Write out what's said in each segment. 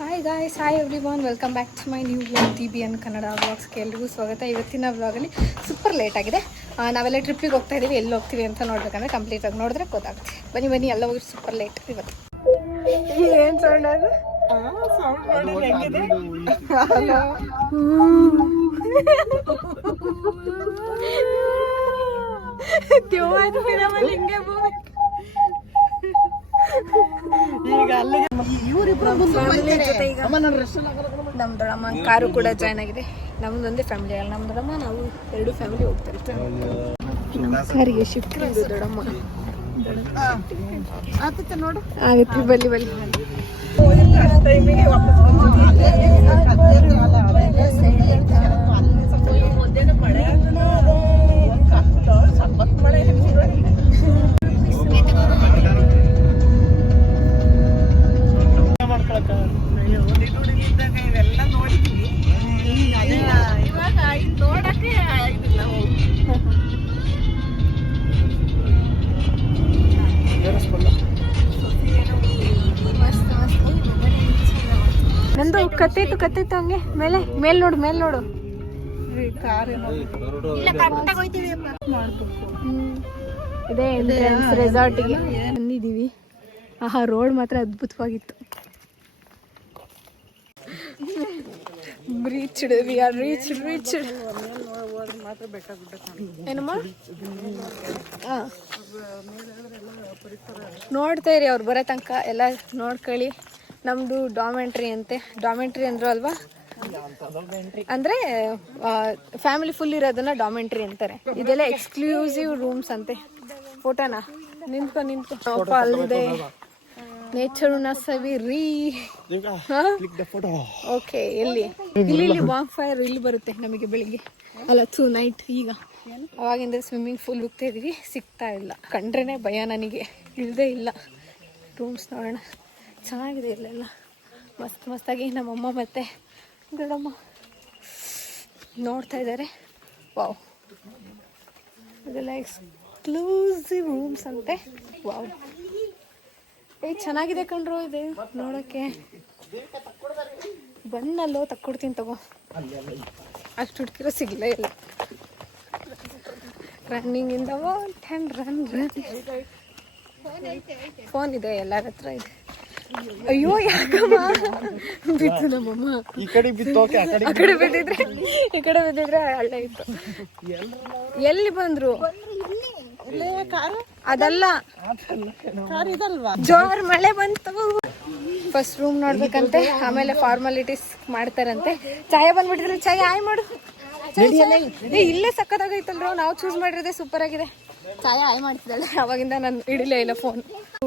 Hi guys, hi everyone, welcome back to my new vlog TBN Kannada ವ್ಲಾಗ್ಸ್ಗೆ ಎಲ್ರಿಗೂ ಸ್ವಾಗತ. ಇವತ್ತಿನ ವ್ಲಾಗಲ್ಲಿ ಸೂಪರ್ ಲೇಟ್ ಆಗಿದೆ. ನಾವೆಲ್ಲ ಟ್ರಿಪ್ಪಿಗೆ ಹೋಗ್ತಾ ಇದ್ದೀವಿ. ಎಲ್ಲಿ ಹೋಗ್ತೀವಿ ಅಂತ ನೋಡ್ಬೇಕಂದ್ರೆ ಕಂಪ್ಲೀಟಾಗಿ ನೋಡಿದ್ರೆ ಗೊತ್ತಾಗುತ್ತೆ. ಬನ್ನಿ ಎಲ್ಲ ಹೋಗಿ ಸೂಪರ್ ಲೇಟ್ ಇವತ್ತು. ಏನು ಸೌಂಡ್ ಅದು? ನಮ್ಮ ದೊಡ್ಡಮ್ಮ ಕಾರು ಕೂಡ ಜಾಯ್ನ್ ಆಗಿದೆ. ನಮ್ದೊಂದೇ ಫ್ಯಾಮಿಲಿ ಅಲ್ಲ, ನಮ್ಮ ದೊಡ್ಡಮ್ಮ ನಾವು 2 ಫ್ಯಾಮಿಲಿ ಹೋಗ್ತಾರೆ. ಕಾರಿಗೆ ಶಿಫ್ಟ್ ದೊಡ್ಡಮ್ಮ ನೋಡು ಆಗುತ್ತೆ. ಬಲ್ಲಿ ನಂದು ಕತ್ತೈತು ಹಂಗೆ ಮೇಲ್ ನೋಡು ಇದೇ ಎಂಟ್ರೆನ್ಸ್ ರೆಸಾರ್ಟಿಗೆ ಬಂದಿದ್ದೀವಿ. ಆಹಾ, ರೋಡ್ ಮಾತ್ರ ಅದ್ಭುತವಾಗಿತ್ತು. ರೀಚ್ಡ್ ಏನಮ್ಮ ನೋಡ್ತಾ ಇರಿ, ಅವ್ರು ಬರೋ ತನಕ ಎಲ್ಲ ನೋಡ್ಕೊಳ್ಳಿ. ನಮ್ದು ಡಾಮೆಂಟ್ರಿ ಅಂದ್ರು ಅಲ್ವಾ, ಅಂದ್ರೆ ಫ್ಯಾಮಿಲಿ ಫುಲ್ ಇರೋದನ್ನ ಡಾಮೆಂಟ್ರಿ ಅಂತಾರೆ. ಇದೆಲ್ಲ ಎಕ್ಸ್ಕ್ಲೂಸಿವ್ ರೂಮ್ಸ್ ಅಂತೆ. ಫೋಟೋನಾ ನಿಂತ್ಕೊ ಅಲ್ಲಿದೆ. ನೇಚರ್ನ ಸವಿರಿ. ಓಕೆ, ಇಲ್ಲಿ ಬಾಂಬ್ ಫೈರ್ ಇಲ್ಲಿ ಬರುತ್ತೆ ನಮಗೆ ಬೆಳಿಗ್ಗೆ ಅಲ್ಲ, ನೈಟ್. ಈಗ ಅವಾಗಿಂದ ಸ್ವಿಮ್ಮಿಂಗ್ ಫೂಲ್ ಹೋಗ್ತಾ ಇದೀವಿ, ಸಿಗ್ತಾ ಇಲ್ಲ. ಕಂಡ್ರೇನೆ ಭಯ ನನಗೆ, ಇಲ್ಲದೇ ಇಲ್ಲ. ರೂಮ್ಸ್ ನೋಡೋಣ, ಚೆನ್ನಾಗಿದೆ ಇಲ್ಲೆಲ್ಲ, ಮಸ್ತಾಗಿ. ನಮ್ಮಮ್ಮ ಮತ್ತೆ ದೊಡ್ಡಮ್ಮ ನೋಡ್ತಾ ಇದ್ದಾರೆ. ವಾವ್, ಇದೆಲ್ಲ ಎಕ್ಸ್ಕ್ಲೂಸಿವ್ ರೂಮ್ಸ್ ಅಂತೆ. ವಾವ್, ಚೆನ್ನಾಗಿದೆ ಕಣ್ರು ಇದು ನೋಡೋಕ್ಕೆ. ಬನ್ನಲ್ಲೋ ತಕ್ಕೊಡ್ತೀನಿ ತಗೋ, ಅಷ್ಟು ಹುಡ್ಕಿರೋ ಸಿಗಲೇ ಇಲ್ಲ. ರನ್ನಿಂಗ್ ಇಂದ ರನ್. ಫೋನ್ ಇದೆ ಎಲ್ಲರ ಹತ್ರ ಇದೆ. ಅಯ್ಯೋ, ಯಾಕಮ್ಮ ಬಿತ್ತು ನಮ್ಮಮ್ಮ. ಆ ಕಡೆ ಬಿದ್ದಿದ್ರೆ ಹಳ್ಳ ಇತ್ತು. ಎಲ್ಲಿ ಬಂದ್ರು? ಅದಲ್ಲ, ಜೋರ್ ಮಳೆ ಬಂತು. ಫಸ್ಟ್ ರೂಮ್ ನೋಡ್ಬೇಕಂತೆ, ಆಮೇಲೆ ಫಾರ್ಮಾಲಿಟೀಸ್ ಮಾಡ್ತಾರಂತೆ. ಚಾಯ ಬಂದ್ಬಿಟ್ಟಿದ್ರೆ ಚಾಯ್ ಆಯ್ ಮಾಡು. ಇಲ್ಲೇ ಸಕ್ಕತ್ತಾಗೈತಲ್ರು, ನಾವು ಚೂಸ್ ಮಾಡಿರೋದೇ ಸೂಪರ್ ಆಗಿದೆ. ಚಾಯ ಆಯ್ ಮಾಡ್ತಿದ್ದಾಳೆ, ಅವಾಗಿಂದ ನಾನು ಹಿಡಿಲೇ ಇಲ್ಲ ಫೋನ್.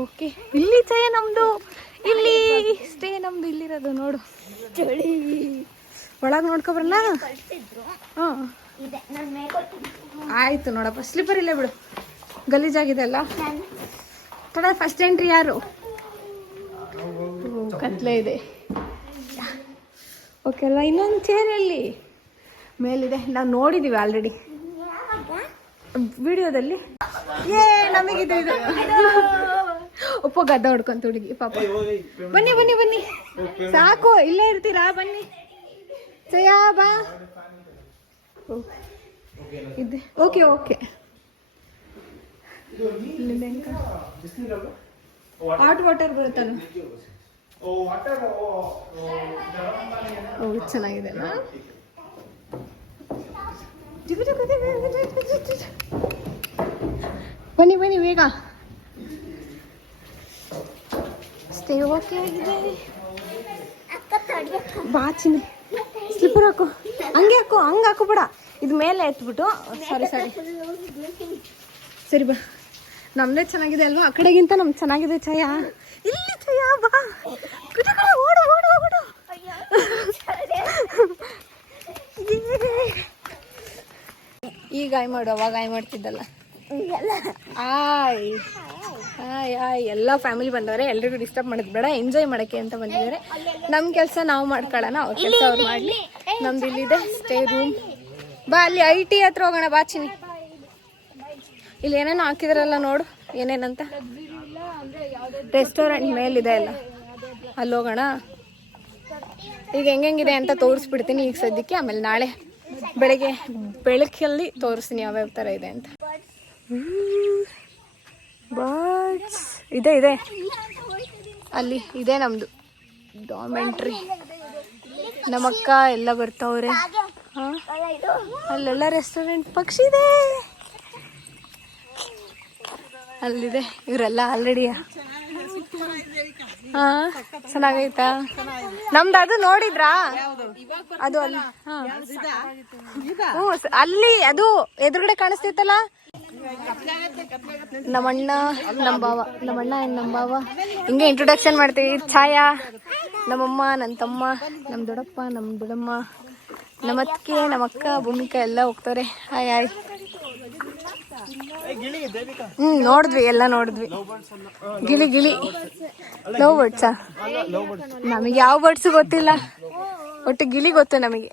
ಓಕೆ, ಇಲ್ಲಿ ಚಾಯ ನಮ್ದು, ಇಲ್ಲಿ ಸ್ಟೇ ನಮ್ದು, ಇಲ್ಲಿರೋದು ನೋಡು. ಒಳಗೆ ನೋಡ್ಕೊಬರಲ್ಲ. ಆಯ್ತು ನೋಡಪ್ಪ, ಸ್ಲಿಪ್ಪರ್ ಇಲ್ಲೇ ಬಿಡು, ಗಲೀಜಾಗಿದೆ ಅಲ್ಲ. ತಡ, ಫಸ್ಟ್ ಎಂಟ್ರಿ ಯಾರು? ಕತ್ಲೆ ಇದೆ. ಓಕೆ ಅಲ್ಲ, ಇನ್ನೊಂದು ಚೇರ್ ಎಲ್ಲಿ? ಮೇಲಿದೆ, ನಾವು ನೋಡಿದ್ದೀವಿ ಆಲ್ರೆಡಿ ವಿಡಿಯೋದಲ್ಲಿ. ನಮಗಿದೆ ಇದು. ಉಪ್ಪ ಗದ್ದ ಹೊಡ್ಕೊಂತ ಹುಡುಗಿ ಪಾಪ. ಬನ್ನಿ ಸಾಕು, ಇಲ್ಲೇ ಇರ್ತೀರಾ? ಬನ್ನಿ ಜಯಾ ಬಾ. ಇದೆ, ಓಕೆ. ಹಾಟ್ ವಾಟರ್ ಬರುತ್ತಲ್ಲ, ಚೆನ್ನಾಗಿದೆ. ಬನ್ನಿ ಬೇಗ. ಸ್ಟೇ ಓಕೆ ಆಗಿದೆ. ಬಾಚಿನಿ ಸ್ಲಿಪ್ಪರ್ ಹಾಕು, ಹಂಗೆ ಹಾಕೋಬೇಡ. ಇದು ಮೇಲೆ ಎತ್ಬಿಟ್ಟು, ಸರಿ ಬಾ. ನಮ್ದೇ ಚೆನ್ನಾಗಿದೆ ಅಲ್ವಾ? ಆ ಕಡೆಗಿಂತ ನಮ್ದು ಚೆನ್ನಾಗಿದೆ. ಚಾಯ ಇಲ್ಲಿ, ಚಾಯ ಬಾ. ಓಡು. ಈಗ ಆಯ್ ಮಾಡು, ಅವಾಗ ಆಯ್ ಮಾಡ್ತಿದ್ದಲ್ಲ. ಆಯ್ ಎಲ್ಲ ಫ್ಯಾಮಿಲಿ ಬಂದವ್ರೆ, ಎಲ್ರಿಗೂ ಡಿಸ್ಟರ್ಬ್ ಮಾಡೋದು ಬೇಡ, ಎಂಜಾಯ್ ಮಾಡಕ್ಕೆ ಅಂತ ಬಂದಿದ್ದಾರೆ. ನಮ್ಮ ಕೆಲಸ ನಾವು ಮಾಡ್ಕೊಳ್ಳೋಣ, ಅವ್ರ ಕೆಲಸ ಅವ್ರು ಮಾಡಲಿ. ನಮ್ದು ಇಲ್ಲಿದೆ ಸ್ಟೇ ರೂಮ್. ಬಾ, ಅಲ್ಲಿ IT ಹತ್ರ ಹೋಗೋಣ. ಬಾಚಿನಿ, ಇಲ್ಲಿ ಏನೇನೋ ಹಾಕಿದ್ರಲ್ಲ ನೋಡು, ಏನೇನಂತ. ರೆಸ್ಟೋರೆಂಟ್ ಮೇಲಿದೆ ಅಲ್ಲ, ಅಲ್ಲಿ ಹೋಗೋಣ. ಈಗ ಹೆಂಗಿದೆ ಅಂತ ತೋರಿಸ್ಬಿಡ್ತೀನಿ ಈಗ ಸದ್ಯಕ್ಕೆ. ಆಮೇಲೆ ನಾಳೆ ಬೆಳಕಲ್ಲಿ ತೋರಿಸ್ತೀನಿ ಯಾವ್ಯಾವ ಥರ ಇದೆ ಅಂತ. ಬರ್ಡ್ಸ್ ಇದೆ ಅಲ್ಲಿ ಇದೆ ನಮ್ಮದು ಡಾಮೆಂಟ್ರಿ. ನಮ್ಮಕ್ಕ ಎಲ್ಲ ಬರ್ತಾವ್ರೆ. ಹಾಂ, ಅಲ್ಲೆಲ್ಲ ರೆಸ್ಟೋರೆಂಟ್ ಪಕ್ಷಿ ಇದೆ, ಅಲ್ಲಿದೆ. ಇವರೆಲ್ಲ ಆಲ್ರೆಡಿ ಹಾಂ ಚೆನ್ನಾಗೈತಾ? ನಮ್ದು ಅದು ನೋಡಿದ್ರಾ? ಅದು ಅಲ್ಲಿ ಹ್ಞೂ ಅಲ್ಲಿ ಅದು ಎದುರುಗಡೆ ಕಾಣಿಸ್ತೈತಲ್ಲ. ನಮ್ಮಣ್ಣ ನಮ್ಮ ಭಾವ ಹಿಂಗೆ ಇಂಟ್ರೊಡಕ್ಷನ್ ಮಾಡ್ತೀವಿ. ಛಾಯಾ, ನಮ್ಮಮ್ಮ, ನನ್ನ ತಮ್ಮ, ನಮ್ಮ ದೊಡ್ಡಪ್ಪ, ನಮ್ಮ ದೊಡ್ಡಮ್ಮ, ನಮ್ಮ ಅತ್ತಿಗೆ, ನಮ್ಮ ಅಕ್ಕ, ಭೂಮಿಕಾ ಎಲ್ಲ ಹೋಗ್ತಾರೆ. Hi hi. ನೋಡಿದ್ವಿ, ಎಲ್ಲ ನೋಡಿದ್ವಿ. ಗಿಳಿ ಲವ್ ಬರ್ಡ್ಸಾ? ನಮಗೆ ಯಾವ ಬರ್ಡ್ಸು ಗೊತ್ತಿಲ್ಲ, ಒಟ್ಟು ಗಿಳಿ ಗೊತ್ತು ನಮಗೆ.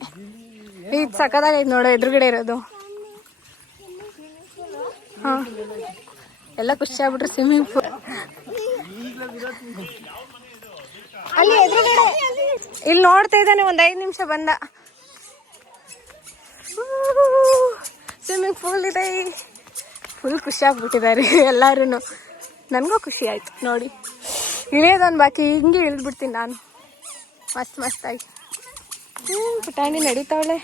ಇದು ಸಕ್ಕದಾಗೈತೆ ನೋಡೋ ಎದುರುಗಡೆ ಇರೋದು. ಹಾಂ, ಎಲ್ಲ ಖುಷಿ ಆಗ್ಬಿಟ್ರು. ಸ್ವಿಮ್ಮಿಂಗ್ ಪೂಲ್ ಅಲ್ಲಿ ಎದುರುಗಡೆ ಇಲ್ಲಿ ನೋಡ್ತಾ ಇದ್ದಾನೆ. ಒಂದು 5 ನಿಮಿಷ ಬಂದ. ಸ್ವಿಮ್ಮಿಂಗ್ ಪೂಲ್ ಇದೆ. ಫುಲ್ ಖುಷಿ ಆಗ್ಬಿಟ್ಟಿದ್ದಾರೆ ಎಲ್ಲರೂ. ನನಗೂ ಖುಷಿ ಆಯ್ತು ನೋಡಿ. ಇಳಿಯೋದೊಂದು ಬಾಕಿ, ಹಿಂಗೆ ಇಳಿದ್ಬಿಡ್ತೀನಿ ನಾನು ಮಸ್ತಾಗಿ. ಪುಟಾಣಿ ನಡೀತಾವಳೆ.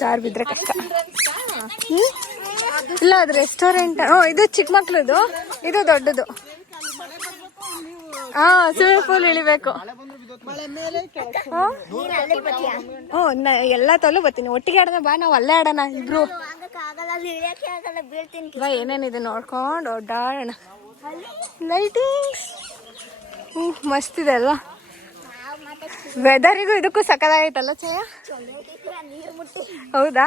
ಜಾರ್ ಬಿದ್ರೆ ಕಷ್ಟ. ಇಲ್ಲ, ಅದು ರೆಸ್ಟೋರೆಂಟ್. ಇದು ಚಿಕ್ಕ ಮಕ್ಳದು, ಇದು ದೊಡ್ಡದು. ಸ್ವಿಮ್ಮಿಂಗ್ ಪೂಲ್ ಇಳಿಬೇಕು. ಎಲ್ಲ ತೊಲು ಬರ್ತೀನಿ. ಒಟ್ಟಿಗೆ ಆಡೋಣ ಬಾ, ನಾವು ಅಲ್ಲೇ ಆಡೋಣ ಇಬ್ರು. ಬಾ, ಏನೇನಿದೆ ನೋಡ್ಕೊಂಡು ಓಡಾಡೋಣ. ಲೈಟಿಂಗ್ಸ್ ಮಸ್ತ್ ಇದೆ ಅಲ್ವಾ? ವೆದರಿಗೂ ಇದಕ್ಕೂ ಸಕ್ಕದಾಗೈತಲ್ಲ ಛಾಯಾ? ಹೌದಾ?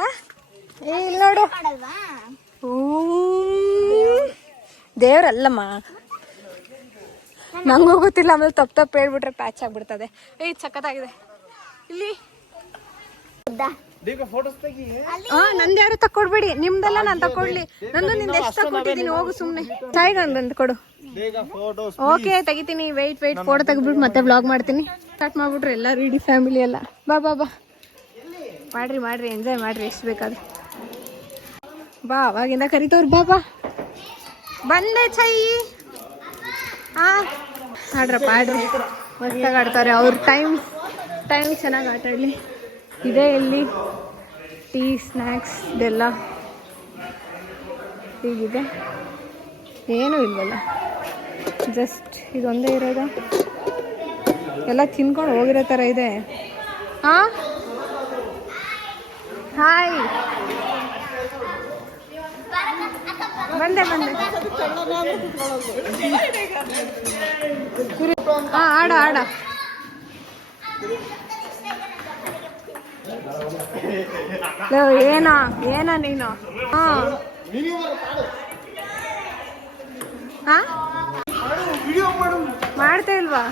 ಇಲ್ಲಿ ನೋಡು, ದೇವ್ರಲ್ಲಮ್ಮ, ನಂಗೂ ಗೊತ್ತಿಲ್ಲ. ಆಮೇಲೆ ತಪ್ಪು ಹೇಳ್ಬಿಟ್ರೆ ಪ್ಯಾಚ್ ಆಗ್ಬಿಡ್ತದೆ. ಸಕ್ಕತ್ತಾಗಿದೆ ಇಲ್ಲಿ. ನಂದು ಯಾರು ತಕ್ಕೊಡ್ಬೇಡಿ, ನಿಮ್ದೆಲ್ಲ ನಾನು ತಕ್ಕೊಡ್ಲಿ. ನಂದು ನಿಂದ ಎಷ್ಟು ತಕ್ಕೊಟ್ಟಿದ್ದೀನಿ, ಹೋಗು ಸುಮ್ಮನೆ. ಚಾಯ್ಗೊಂದು ಕೊಡು. ಓಕೆ, ತೆಗಿತೀನಿ. ವೆಯ್ಟ್ ಫೋಟೋ ತೆಗೆದ್ಬಿಟ್ಟು ಮತ್ತೆ ಬ್ಲಾಗ್ ಮಾಡ್ತೀನಿ. ಸ್ಟಾರ್ಟ್ ಮಾಡ್ಬಿಟ್ರೆ ಎಲ್ಲರೂ ಇಡೀ ಫ್ಯಾಮಿಲಿ ಎಲ್ಲ. ಬಾ ಮಾಡ್ರಿ ಎಂಜಾಯ್ ಮಾಡ್ರಿ ಎಷ್ಟು ಬೇಕಾದ್ರೆ. ಬಾ, ಅವಾಗಿಂದ ಕರಿತವ್ರು. ಬಾ ಬಂದೆ ಛೈ. ಆಡ್ರಪ್ಪ, ಆಡ್ರಿ. ಮಸ್ತಾಗಿ ಆಡ್ತಾರೆ ಅವ್ರ. ಟೈಮ್ ಚೆನ್ನಾಗಿ ಆಟಾಡಲಿ. ಇದೆ ಇಲ್ಲಿ ಟೀ, ಸ್ನ್ಯಾಕ್ಸ್ ಇದೆಲ್ಲ ಹೀಗಿದೆ. ಏನೂ ಇಲ್ವಲ್ಲ, ಜಸ್ಟ್ ಇದೊಂದೇ ಇರೋದು. ಎಲ್ಲ ತಿನ್ಕೊಂಡು ಹೋಗಿರೋ ಥರ ಇದೆ. ಹಾಯ್, ಬಂದೆ. ಆಡ ಏನ ನೀನು? ಮಾಡ್ತಾ ಇಲ್ವಾ?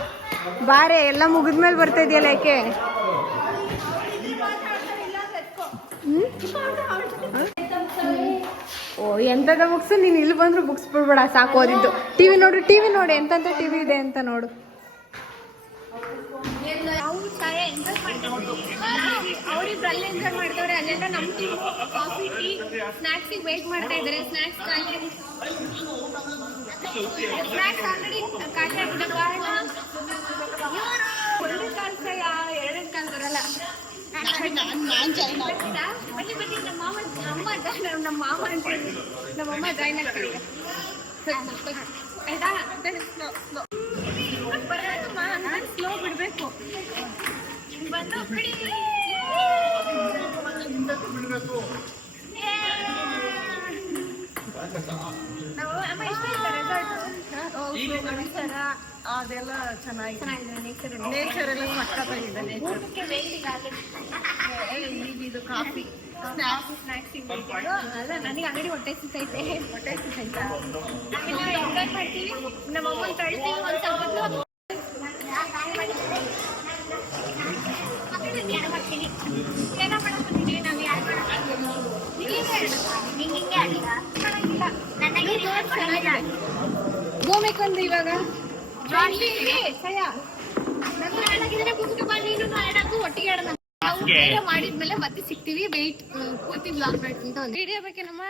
ಬಾರೆ, ಎಲ್ಲ ಮುಗಿದ್ಮೇಲೆ ಬರ್ತಾ ಇದೆಯಲ್ಲ. ಯಾಕೆ? ಎಂತದ ಬುಕ್ಸ್? ನೀನು ಇಲ್ಲಿ ಬಂದ್ರು ಬುಕ್ಸ್ ಬಿಡ್ಬೇಡ, ಸಾಕು ಓದಿದ್ದು. ಟಿವಿ ನೋಡಿ ಎಂತ ಟಿವಿ ಇದೆ ಅಂತ ನೋಡು. ಅವ್ರಿಬ್ರು ಅಲ್ಲೇ ಎಂಜಾಯ್ ಮಾಡ್ತವ್ರೆ. ಅಲ್ಲೆಲ್ಲ ನಮ್ಮ ಟೀಮ್ ಕಾಫಿ, ಟೀ, ಸ್ನ್ಯಾಕ್ಸಿಗೆ ವೇಟ್ ಮಾಡ್ತಾ ಇದ್ದಾರೆ. ಸ್ನ್ಯಾಕ್ಸ್ ಆಲ್ರೆಡಿ ಖಾಲಿ ಆಗಿದ್ದ ಕಾರಣ ಒಂದೇ ಕಾಲು ಕೈ, 2 ಕಾಲು ಬರಲ್ಲ. ನಮ್ಮಮ್ಮ ಜಾಯ್ನ್ ಆಗ್ತಾರೆ. ಸ್ಲೋ ಬಿಡ್ಬೇಕು. ಬಂದು ಬಿಡಿ. ಅಮ್ಮ ಇಷ್ಟ ಇಲ್ಲ ರೆಸಾರ್ಟ್? ಅದೆಲ್ಲ ಚೆನ್ನಾಗಿದೆ. ನೇಚರ್ ಎಲ್ಲ ಸಕ್ಕತ್ತಾಗಿದೆ. ಇದು ಕಾಫಿ, ಸ್ನ್ಯಾಕ್ಸಿಂಗ್ ಅಲ್ಲ. ನನಗೆ ಅಂಗಡಿ ಹೊಟ್ಟೆ ಸಿಗ್ತೈತೆ. ಎಂಜಾಯ್ ಮಾಡ್ತೀವಿ. ನಮ್ಮಮ್ಮನ ತಳ್ತೀವಿ ಒಂದು ಸ್ವಲ್ಪ. ಭೂಮಿಕೊಂದು ಇವಾಗ ಮಾಡಿದ್ಮೇಲೆ ಮತ್ತೆ ಸಿಗ್ತೀವಿ. ವೆಯ್ಟ್ ಪೂರ್ತಿ ಬ್ಲಾಗ್ ಮಾಡ್ತೀನಿ ವಿಡಿಯೋ ಬೇಕೇನಮ್ಮ.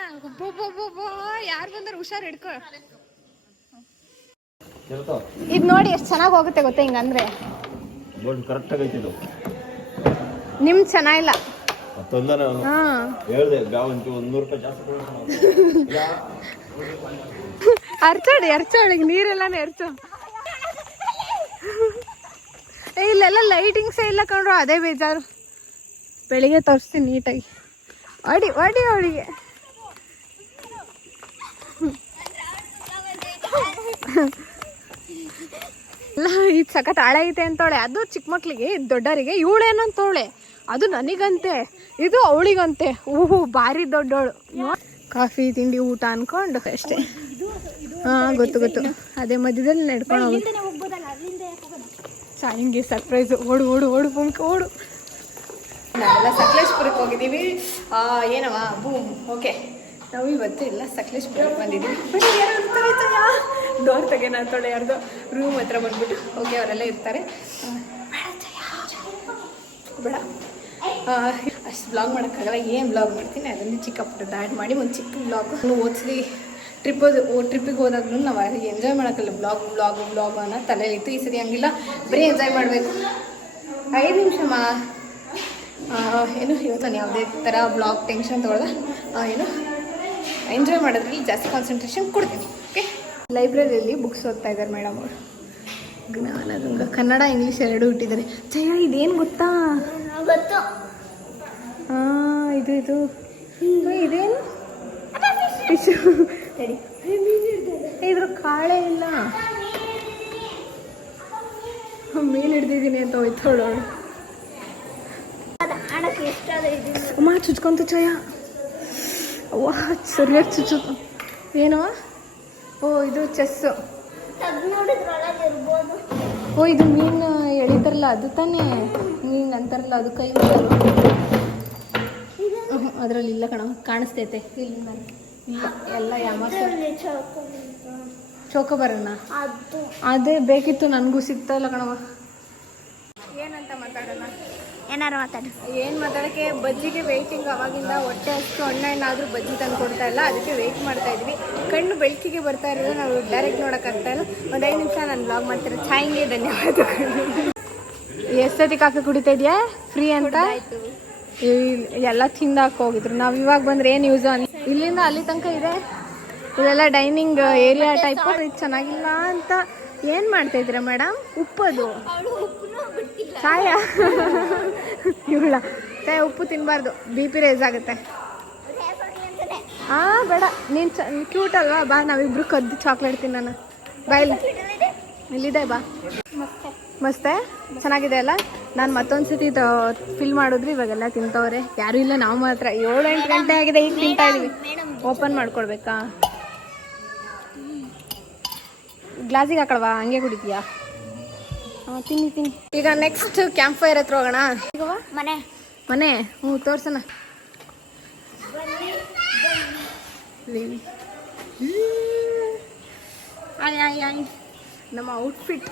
ಯಾರು ಬಂದ್ರೆ ಹುಷಾರ್ ಹಿಡ್ಕೊ. ಇದ್ ನೋಡಿ ಎಷ್ಟು ಚೆನ್ನಾಗಿ ಹೋಗುತ್ತೆ ಗೊತ್ತಾ ಹಿಂಗಂದ್ರೆ. ನಿಮ್ ಚೆನ್ನಾಗಿಲ್ಲ. ಅರ್ಚೋಡಿ ನೀರೆಲ್ಲಾನು ಎರ್ಚು. ಇಲ್ಲೆಲ್ಲ ಲೈಟಿಂಗ್ಸೇ ಇಲ್ಲ ಕಣ್ರು, ಅದೇ ಬೇಜಾರು. ಬೆಳಿಗ್ಗೆ ತೋರಿಸ್ತೀನಿ ನೀಟಾಗಿ. ಅಡಿ ಅವಳಿಗೆ ಅಲ್ಲ ಇದು ಸಖತ್ ಆಳೆ ಐತೆ ಅಂತವಳೆ. ಅದು ಚಿಕ್ಕ ಮಕ್ಳಿಗೆ, ದೊಡ್ಡವರಿಗೆ. ಇವಳೇನಂತವಳೆ, ಅದು ನನಗಂತೆ, ಇದು ಅವಳಿಗಂತೆ. ಭಾರಿ ದೊಡ್ಡವಳು. ಕಾಫಿ ತಿಂಡಿ ಊಟ ಅನ್ಕೊಂಡು ಅಷ್ಟೇ. ಹಾ ಗೊತ್ತು. ಅದೇ ಮಧ್ಯದಲ್ಲಿ ನಡ್ಕೊಂಡು ಹೋಗುತ್ತೆ. ಹಿಂಗೆ ಸರ್ಪ್ರೈಸ್. ಓಡು ಪುಂಕ ಓಡು. ನಾವೆಲ್ಲ ಸಕಲೇಶ್ಪುರಕ್ಕೆ ಹೋಗಿದ್ದೀವಿ. ಏನವ ಬೂಮ್. ಓಕೆ, ನಾವು ಇವತ್ತು ಎಲ್ಲ ಸಕಲೇಶ್ಪುರಕ್ಕೆ ಬಂದಿದ್ದೀವಿ. ಡೋರ್ ತೆಗೆನ ತೊಡೆ ಯಾರ್ದು ರೂಮ್ ಹತ್ರ ಬಂದ್ಬಿಟ್ಟು. ಓಕೆ, ಅವರೆಲ್ಲ ಇರ್ತಾರೆ. ಬೇಡ ಅಷ್ಟು ಬ್ಲಾಗ್ ಮಾಡೋಕ್ಕಾಗಲ್ಲ. ಏನು ಬ್ಲಾಗ್ ಮಾಡ್ತೀನಿ ಅದನ್ನು ಚಿಕ್ಕ ಪುಟ್ಟದ್ದು ಆ್ಯಡ್ ಮಾಡಿ ಒಂದು ಚಿಕ್ಕ ಬ್ಲಾಗ್ ಓದಿಸಿ. ಟ್ರಿಪ್ಪಿಗೆ ಹೋದಾಗ್ಲೂ ನಾವು ಎಂಜಾಯ್ ಮಾಡೋಕ್ಕಲ್ಲ. ಬ್ಲಾಗ್ ಅನ್ನೋ ತಲೆಯಲ್ಲಿತ್ತು. ಈ ಸರಿ ಹಂಗಿಲ್ಲ, ಬರೀ ಎಂಜಾಯ್ ಮಾಡಬೇಕು. 5 ನಿಮಿಷಮ್ಮ. ಏನು ಇವತ್ತು ಯಾವುದೇ ಥರ ಬ್ಲಾಗ್ ಟೆನ್ಷನ್ ತೊಗೊಳ್ದ. ಎಂಜಾಯ್ ಮಾಡೋದ್ರಲ್ಲಿ ಜಾಸ್ತಿ ಕಾನ್ಸಂಟ್ರೇಷನ್ ಕೊಡ್ತೀನಿ. ಓಕೆ, ಲೈಬ್ರರಿಯಲ್ಲಿ ಬುಕ್ಸ್ ಓದ್ತಾ ಇದ್ದಾರೆ ಮೇಡಮ್ ಅವರು. ಜ್ಞಾನಗಂಗ ಕನ್ನಡ ಇಂಗ್ಲೀಷ್ ಎರಡೂ ಇಟ್ಟಿದ್ದಾರೆ. ಜಯ, ಇದೇನು ಗೊತ್ತಾ? ಗೊತ್ತು. ಇದು ಇದೇನು ಫಿಶ್. ಇದ್ರ ಕಾಳೆ ಇಲ್ಲ. ಮೀನು ಹಿಡ್ದಿದ್ದೀನಿ ಅಂತ ಹೋಯ್ತೋಳೋಳು. ಅಮ್ಮ ಚುಚ್ಕೊಂತು ಚಯ. ಅವ್ವ ಸರಿಯಾಗಿ ಚುಚ್ಚು. ಏನವ? ಇದು ಚೆಸ್ಸು. ಇದು ಮೀನು ಎಳಿತಾರಲ್ಲ ಅದು ತಾನೇ. ಮೀನು ಅಂತಾರಲ್ಲ ಅದು ಕೈ ಅದರಲ್ಲಿ ಇಲ್ಲ ಕಣ, ಕಾಣಿಸ್ತೈತೆ. ಇಲ್ಲ ಎಲ್ಲ ಚೌಕೋಬಾರನ ಅದೇ ಬೇಕಿತ್ತು, ನನಗೂ ಸಿಗ್ತಾ ಇಲ್ಲ ಕಣವ. ಏನಂತ ಮಾತಾಡೋಣ? ಏನು ಮಾತಾಡೋಕ್ಕೆ? ಬಜ್ಜಿಗೆ ವೆಯ್ಟಿಂಗ್. ಅವಾಗಿಂದ ಹೊಟ್ಟೆ ಅಷ್ಟು ಹಣ್ಣಾದ್ರೂ ಬಜ್ಜಿ ತಂದು ಕೊಡ್ತಾ ಇಲ್ಲ. ಅದಕ್ಕೆ ವೆಯ್ಟ್ ಮಾಡ್ತಾ ಇದ್ವಿ. ಕಣ್ಣು ಬೆಳಕಿಗೆ ಬರ್ತಾ ಇರೋದು ನಾವು ಡೈರೆಕ್ಟ್ ನೋಡೋಕ್ಕಾಗ್ತಾ ಇಲ್ಲ. ಒಂದು 5 ನಿಮಿಷ ನಾನು ಬ್ಲಾಗ್ ಮಾಡ್ತಿರೋ. ಚಾಯಿಂಗೆ ಧನ್ಯವಾದಗಳು. ಎಷ್ಟೊತ್ತಿಗೆ ಕಾಫಿ ಕುಡಿತಾ ಇದೆಯಾ ಫ್ರೀ ಅಂತ? ಎಲ್ಲ ತಿಂದಾಕ ಹೋಗಿದ್ರು. ನಾವು ಇವಾಗ ಬಂದ್ರೆ ಏನು ಯೂಸು? ಇಲ್ಲಿಂದ ಅಲ್ಲಿ ತನಕ ಇದೆ. ಇದೆಲ್ಲ ಡೈನಿಂಗ್ ಏರಿಯಾ ಟೈಪು. ಇದು ಚೆನ್ನಾಗಿಲ್ಲ ಅಂತ ಏನು ಮಾಡ್ತಾ ಇದ್ದೀರಾ ಮೇಡಮ್? ಉಪ್ಪದು ಚಾಯ ಇವಳ ಚಾಯ ಉಪ್ಪು ತಿನ್ನಬಾರ್ದು, BP ರೈಸ್ ಆಗುತ್ತೆ. ಬೇಡ, ನೀನು ಕ್ಯೂಟ್ ಅಲ್ವಾ? ಬಾ, ನಾವಿಬ್ರು ಕದ್ದು ಚಾಕ್ಲೇಟ್ ತಿನ್ನೋಣ. ಬಾಯಲ್ಲಿ ಇಲ್ಲಿದೆ, ಬಾ. ಮಸ್ತೆ, ಚೆನ್ನಾಗಿದೆ ಅಲ್ಲ? ನಾನು ಮತ್ತೊಂದ್ಸತಿ ಫಿಲ್ ಮಾಡಿದ್ರಿ. ಇವಾಗೆಲ್ಲ ತಿಂತವ್ರೆ, ಯಾರು ಇಲ್ಲ. ನಾವು ಮಾತ್ರ 7-8 ಗಂಟೆ ಆಗಿದೆ, ಈಗ ತಿಂತಾ ಇದೀವಿ. ಓಪನ್ ಮಾಡ್ಕೊಡ್ಬೇಕಾ? ಗ್ಲಾಸಿಗೆ ಹಾಕೊಳ್ವಾ? ಹಂಗೆ ಕುಡಿತೀಯಾ? ತಿನ್ನಿ. ಈಗ ನೆಕ್ಸ್ಟ್ ಕ್ಯಾಂಪ್ ಫೈರ್ ಹತ್ರ ಹೋಗೋಣ. ಈಗವ ಮನೆ ತೋರ್ಸೋಣ. ನಮ್ಮ ಔಟ್ಫಿಟ್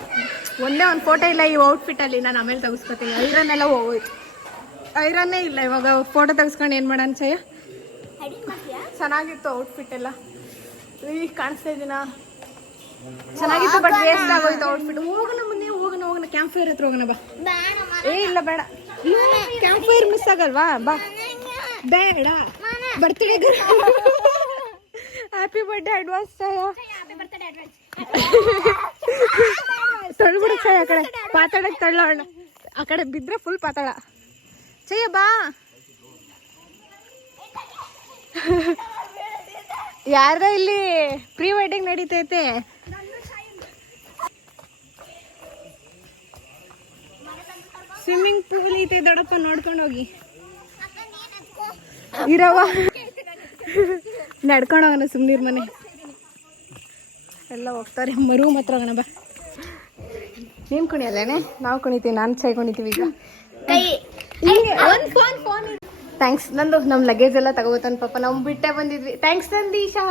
ಒಂದೇ ಒಂದು ಫೋಟೋ ಇಲ್ಲ ಈ ಔಟ್ಫಿಟ್ಟಲ್ಲಿ. ನಾನು ಆಮೇಲೆ ತೆಗಿಸ್ಕೊತೀನಿ. ಐರನ್ ಎಲ್ಲ ಹೋಗೋಯ್ತು. ಐರನ್ನೇ ಇಲ್ಲ ಇವಾಗ. ಫೋಟೋ ತೆಗಿಸ್ಕೊಂಡು ಏನು ಮಾಡೋಣ ಚಯ್ಯ? ಚೆನ್ನಾಗಿತ್ತು ಔಟ್ಫಿಟ್ ಎಲ್ಲ. ಈಗ ಕಾಣಿಸ್ತಾ ಇದ್ದೀನಾ? ಚೆನ್ನಾಗಿತ್ತು, ಬಟ್ ವೇಸ್ಟ್ ಆಗೋಯ್ತು ಔಟ್ಫಿಟ್. ಹೋಗೋಣ ಕ್ಯಾಂಪ್ ಫೈರ್ ಹತ್ರ ಹೋಗೋಣ ಬಾ. ಇಲ್ಲ ಬೇಡ, ಕ್ಯಾಂಪ್ ಫೈರ್ ಮಿಸ್ ಆಗಲ್ವಾ? ಬಾ. ಬೇಡ, birthday. Happy birthday advance Chaya. ತೊಳ್ಬಿಡು ಚಾಯ. ಆ ಕಡೆ ಪಾತಾಡಕ್ಕೆ ತಳ್ಳೋಣ. ಆ ಕಡೆ ಬಿದ್ರೆ ಫುಲ್ ಪಾತಾಳ. ಚಯ್ಯ ಬಾ. ಯಾರ ಇಲ್ಲಿ ಪ್ರೀ ವೆಡ್ಡಿಂಗ್ ನಡೀತೈತೆ. ಸ್ವಿಮ್ಮಿಂಗ್ ಪೂಲ್ ಐತೆ ದೊಡ್ಡಪ್ಪ, ನೋಡ್ಕೊಂಡು ಹೋಗಿ. ಇರವ ನಡ್ಕೊಂಡು ಹೋಗೋಣ. ಸುಮ್ನೀರ್ ಮನೆ ಎಲ್ಲ ಹೋಗ್ತಾರೆ. ಮರು ಮಾತ್ರ ಹೋಗೋಣ ಬಾ. ನೀನು ಕುಣಿಯಲ್ಲೇನೆ? ನಾವು ಕುಣಿತೀವಿ. ನಾನು ಚೈ ಕುಣಿತೀವಿ. ಈಗ ಫೋನ್ ಥ್ಯಾಂಕ್ಸ್. ನಂದು ನಮ್ಮ ಲಗೇಜ್ ಎಲ್ಲ ತಗೋತಾನೆ ಪಾಪ. ನಾವು ಬಿಟ್ಟೆ ಬಂದಿದ್ವಿ. ಥ್ಯಾಂಕ್ಸ್ ನಂದೀಶಾ.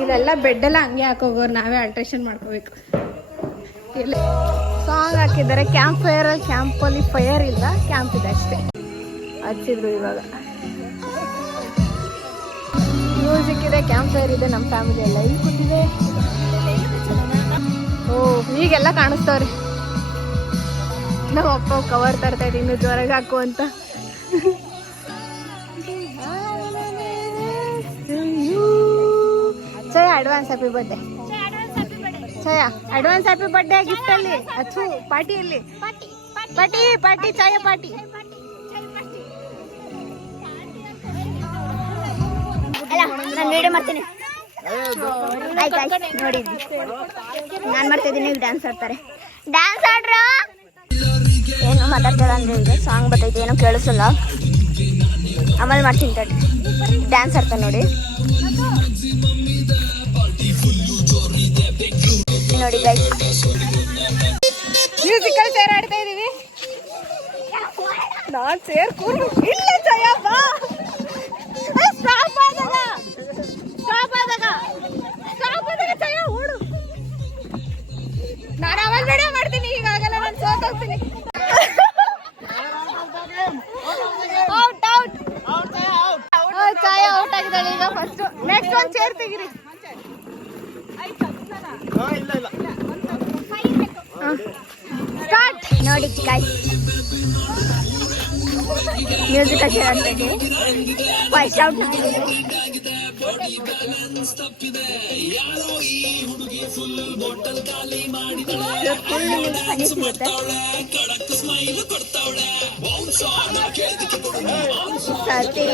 ಇಲ್ಲೆಲ್ಲ ಬೆಡ್ಡೆಲ್ಲ ಹಂಗೆ ಹಾಕೋಗೋರು, ನಾವೇ ಆಲ್ಟ್ರೇಷನ್ ಮಾಡ್ಕೋಬೇಕು. ಇಲ್ಲಿ ಸಾಂಗ್ ಹಾಕಿದ್ದಾರೆ. ಕ್ಯಾಂಪ್ ಫೈರಲ್ಲಿ, ಕ್ಯಾಂಪಲ್ಲಿ ಫೈರ್ ಇಲ್ಲ, ಕ್ಯಾಂಪ್ ಇದೆ ಅಷ್ಟೇ. ಹಚ್ಚಿದ್ರು ಇವಾಗ ಮ್ಯೂಸಿಕ್ ಇದೆ, ಕ್ಯಾಂಪ್ ಫೈರ್ ಇದೆ. ನಮ್ಮ ಫ್ಯಾಮಿಲಿ ಎಲ್ಲ ಇಲ್ಲಿ ಕೂತಿದೆ. ಓ ಈಗೆಲ್ಲ ಕಾಣಿಸ್ತವ್ರಿ. ನಮ್ಮ ಅಪ್ಪ ಕವರ್ ತರ್ತಾ ಇದ್ದೀನಿ, ಇನ್ನು ಜ್ವರಗೆ ಹಾಕು ಅಂತ. Chaya advance happy birthday. Chaya advance happy birthday gift ಅಲ್ಲಿ ಅಚ್ಚು ಪಾರ್ಟಿಯಲ್ಲಿ ಪಾರ್ಟಿ ಪಾರ್ಟಿ ಛಾಯ ಪಾರ್ಟಿ. ನಾನು ವಿಡಿಯೋ ಮಾಡ್ತೀನಿ. ಆಯ್ತು ನೋಡಿದ್ವಿ. ನಾನು ಮಾಡ್ತಾ ಇದ್ದೀನಿ, ಡ್ಯಾನ್ಸ್ ಆಡ್ತಾರೆ. ಡ್ಯಾನ್ಸ್ ಆಡ್ರ ಏನು ಮಾತಾಡ್ತಾರ ಅಂದ್ರೆ ಈಗ ಸಾಂಗ್ ಬರ್ತೈತೆ, ಏನೋ ಕೇಳಿಸಲ್ಲ. ಆಮೇಲೆ ಮಾಡ್ತೀನಿ ತಡಿ. ಡ್ಯಾನ್ಸ್ ಆಡ್ತಾರೆ ನೋಡಿ ನೋಡಿ ಗೈಸ್. ಮ್ಯೂಸಿಕಲ್ ಚೇರ್ ಆಡ್ತಾ ಇದೀವಿ. ನಾನ್ ಚೇರ್ ಕೂರು ಇಲ್ಲ ಛಯ ಬಾ. ಸ್ಟಾಪ್ ಆದಾಗ ಛಯ ಓಡು. ನಾನು ಅವಲ್ ವಿಡಿಯೋ ಮಾಡ್ತೀನಿ, ಈಗಾಗಲ್ಲ ನಾನು ಸೋತೋಗ್ತೀನಿ. ಛಾಯ ಔಟ್ ಆಗಿದ್ದಾಳೆ ಈಗ. ಫಸ್ಟ್ ನೆಕ್ಸ್ಟ್ ಒಂದು ಚೇರ್ ತೆಗಿರಿ. ಸ್ಟಾರ್ಟ್ ನೋಡಿ ಗೈಸ್, ಮ್ಯೂಸಿಕ್ ಚೇರ್ ಆಡ್ತಾ ಇದ್ದೀವಿ. ಫಸ್ಟ್ ಔಟ್ ಸಿಗುತ್ತೆ. ಸತಿ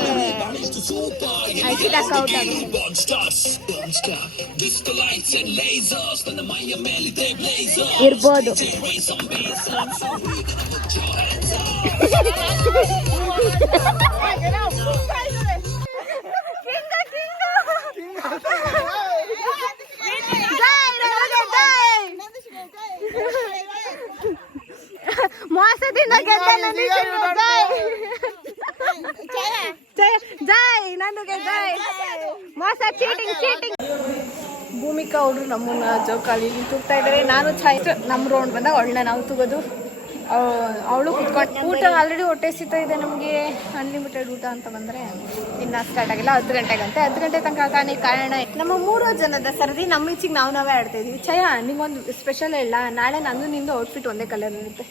ಐಸಿದಾಗ ಔಟ್ ಆಗುತ್ತೆ. ಇರ್ಬೋದು. ಮೋಸದಿಂದ ಜೈ ನನಗೆ ಜೈ. ಮೋಸ ಚೀಟಿಂಗ್. ಭೂಮಿಕಾ ಅವರು ನಮ್ಮನ್ನ ಜೋಕಾಲಿ ತೂಗ್ತಾ ಇದ್ದಾರೆ. ನಾನು ಛಾಯ್ ನಮ್ಮ ರೌಂಡ್ ಬಂದಾಗ ಅವಳನ್ನ ನಾವು ತಗೋದು. ಅವಳು ಕುತ್ಕೊಂಡು ಊಟ ಆಲ್ರೆಡಿ ಹೊಟ್ಟೆ ಸಿಗ್ತಾ ಇದೆ ನಮಗೆ. ಅನ್ಲಿಮಿಟೆಡ್ ಊಟ ಅಂತ ಬಂದರೆ ಇನ್ನು ಸ್ಟಾರ್ಟ್ ಆಗಿಲ್ಲ. 10 ಗಂಟೆಗಂತೆ 10 ಗಂಟೆ ತನಕ ಕಾರಣ ನಮ್ಮ 3 ಜನದ ಸರದಿ ನಮ್ಮ ಈಚಿಗೆ ನಾವೇ ಆಡ್ತಾ ಇದೀವಿ. ಛಯ ನಿಂಗೊಂದು ಸ್ಪೆಷಲ್ ಇಲ್ಲ, ನಾಳೆ ನಂದು ನಿಂದು ಔಟ್ಫಿಟ್ ಒಂದೇ ಕಲರ್ ಇರುತ್ತೆ.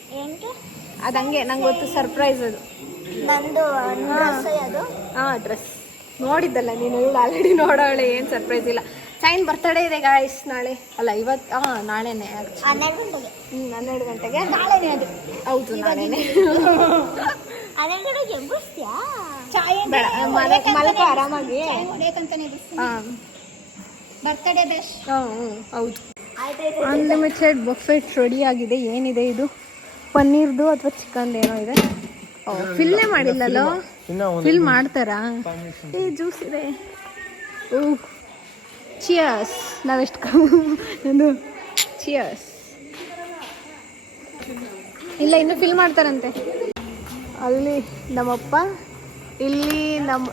ಅದು ಹಂಗೆ ನಂಗೆ ಗೊತ್ತು, ಸರ್ಪ್ರೈಸ್ ಅದು. ನಂದು ಅದು ಡ್ರೆಸ್ ನೋಡಿದ್ದಲ್ಲ ನೀನು, ಇವಳು ಆಲ್ರೆಡಿ ನೋಡೋಳೆ. ಏನು ಸರ್ಪ್ರೈಸ್ ಇಲ್ಲ. ಚೈನ್ ಬರ್ತಡೇ ಇದೆ ಗಾಯ್ಸ್ ನಾಳೆ, ಅಲ್ಲ ಇವತ್ತು, ನಾಳೆನೇ. 12 ಗಂಟೆಗೆ ನಾಳೆನೇ ಅದು. ಹೌದು ನಾಳೆನೇ. ಬೇಡ ಮಲಕ ಆರಾಮಾಗಿ. Birthday best. ಹೌದು. ಅನ್ಲಿಮಿಟೆಡ್ ಬಫೆಟ್ ರೆಡಿ ಆಗಿದೆ. ಏನಿದೆ ಇದು? ಪನ್ನೀರ್ದು ಅಥವಾ ಚಿಕನ್ ಏನೋ ಇದೆ. ಫಿಲ್ಲೇ ಮಾಡಿಲ್ಲಲ್ಲೋ, ಫಿಲ್ ಮಾಡ್ತಾರಾ? ಈ ಜ್ಯೂಸ್ ಇದೆ. ಚಿಯರ್ಸ್. ನಾವೆಷ್ಟು ಒಂದು ಚಿಯರ್ಸ್ ಇಲ್ಲ, ಇನ್ನೂ ಫಿಲ್ ಮಾಡ್ತಾರಂತೆ. ಅಲ್ಲಿ ನಮ್ಮಪ್ಪ, ಇಲ್ಲಿ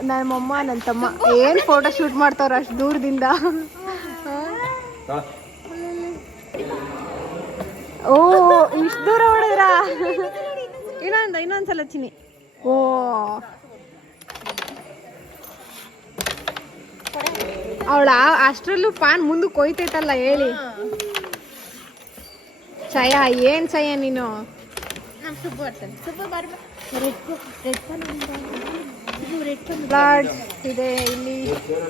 ನಮ್ಮಮ್ಮ, ನನ್ನ ತಮ್ಮ ಏನು ಫೋಟೋ ಶೂಟ್ ಮಾಡ್ತಾವ್ರ ಅಷ್ಟು ದೂರದಿಂದ. ಓ ಇಷ್ಟು ದೂರ ಹೊಡೆದ್ರ. ಇನ್ನೊಂದ್ಸಲ ಚಿನಿ. ಓ ಅವಳ ಅಷ್ಟರಲ್ಲೂ ಪಾನ್ ಮುಂದಕ್ಕೆ ಹೋಯ್ತೈತಲ್ಲ ಹೇಳಿ. ಛಯ ಏನ್ ಛಯ ನೀನು? ಲಾಡ್ ಇದೆ, ಇಲ್ಲಿ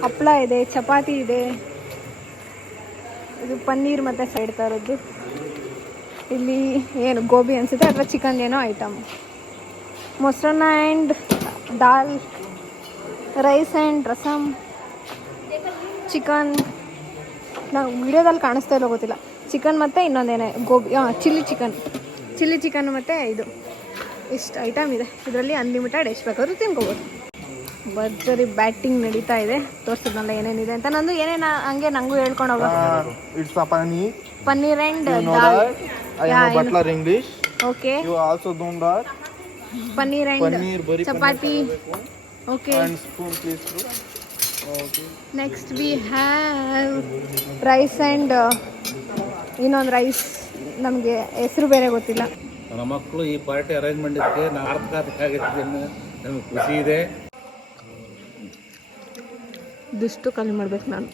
ಹಪ್ಪಳ ಇದೆ, ಚಪಾತಿ ಇದೆ, ಇದು ಪನ್ನೀರ್ ಮತ್ತೆ ಸೈಡ್ ತರದ್ದು. ಇಲ್ಲಿ ಏನು ಗೋಬಿ ಅನ್ಸುತ್ತೆ ಅಥವಾ ಚಿಕನ್ ಏನೋ ಐಟಮ್. ಮೊಸರನ್ನ and dal, rice and rasam, chicken. ನಾವು ವಿಡಿಯೋದಲ್ಲಿ ಕಾಣಿಸ್ತಾ ಇಲ್ಲ ಗೊತ್ತಿಲ್ಲ. ಚಿಕನ್ ಮತ್ತು ಇನ್ನೊಂದೇನೆ ಗೋಬಿ, ಚಿಲ್ಲಿ ಚಿಕನ್ ಮತ್ತು ಇದು ಇಷ್ಟು ಐಟಮ್ ಇದೆ. ಇದರಲ್ಲಿ ಅನ್ಲಿಮಿಟೆಡ್ ಎಷ್ಟು ಬೇಕಾದ್ರೂ ತಿನ್ಕೋಬೋದು. ಭರ್ಜರಿ ಬ್ಯಾಟಿಂಗ್ ನಡೀತಾ ಇದೆ. ತೋರಿಸಿದ್ನಲ್ಲ ಏನೇನಿದೆ ಅಂತ. ನಂದು ಏನೇನು ಹಂಗೆ ನಂಗೂ ಹೇಳ್ಕೊಂಡು ಹೋಗೋ. Paneer and dal. Butler English. Okay. You also ದೂಂದಾರ್. Paneer and chapati. Okay. Spoon please. Next we have rice and ಇನ್ನೊಂದು ರೈಸ್, ನಮಗೆ ಹೆಸರು ಬೇರೆ ಗೊತ್ತಿಲ್ಲ. ನನ್ನ ಮಕ್ಕಳು ಈ ಪಾರ್ಟಿ ಅರೇಂಜ್ ಮಾಡಿದ್ದಕ್ಕೆ ನಾನು ಅರ್ಥಘಾತಕ್ಕಾಗಿದ್ದೀನಿ, ನಮಗೆ ಖುಷಿ ಇದೆ. ಇದಿಷ್ಟು ಕಮ್ಮಿ ಮಾಡ್ಬೇಕು ನಾನು.